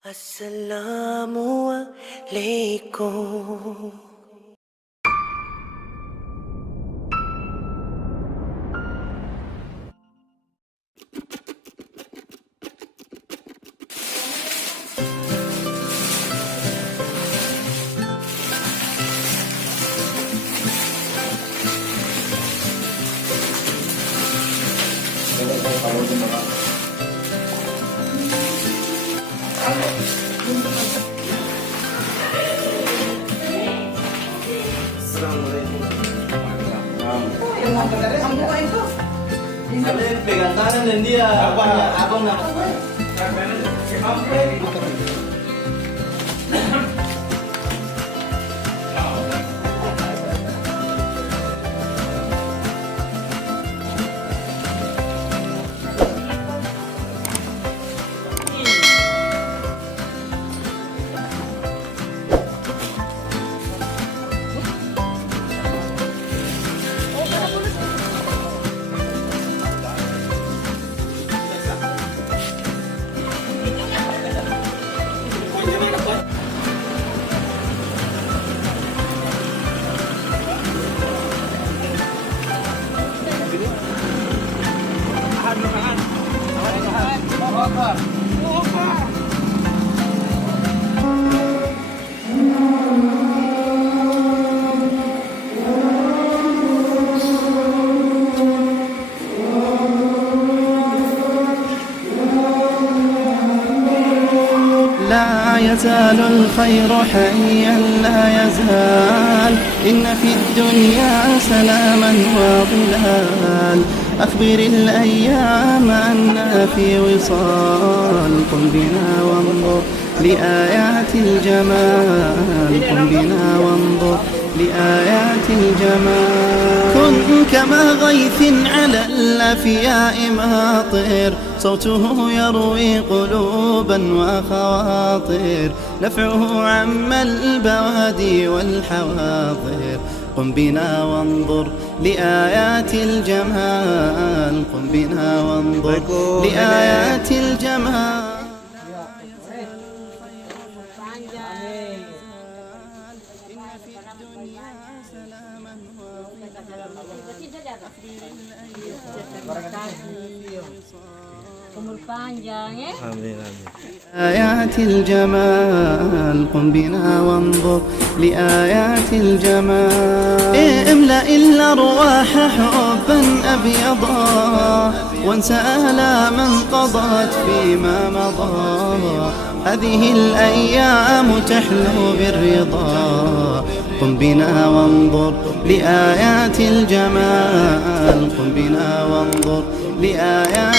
Assalamualaikum. Tapi pegang tangan dan dia abang nama. لا يزال الخير حيا لا يزال، إن في الدنيا سلاما وظلال. أخبر الأيام أننا في وصال، قم بنا وانظر لآيات الجمال، قم بنا وانظر لآيات الجمال. كن كما غيث على الأفياء ماطر، صوته يروي قلوبا وخواطر، نفعه عم البوادي والحواضر. قم بنا وانظر لآيات الجمال، قم بنا وانظر لآيات الجمال. Umur panjang ya. Amin amin. آيات الجمال، قم بنا وانظر لآيات الجمال. املأ الأرواح حبا أبيضا، وانسى آلاما قضت فيما مضى. هذه الأيام تحلو بالرضا، قم بنا وانظر لآيات الجمال، قم بنا وانظر لآيات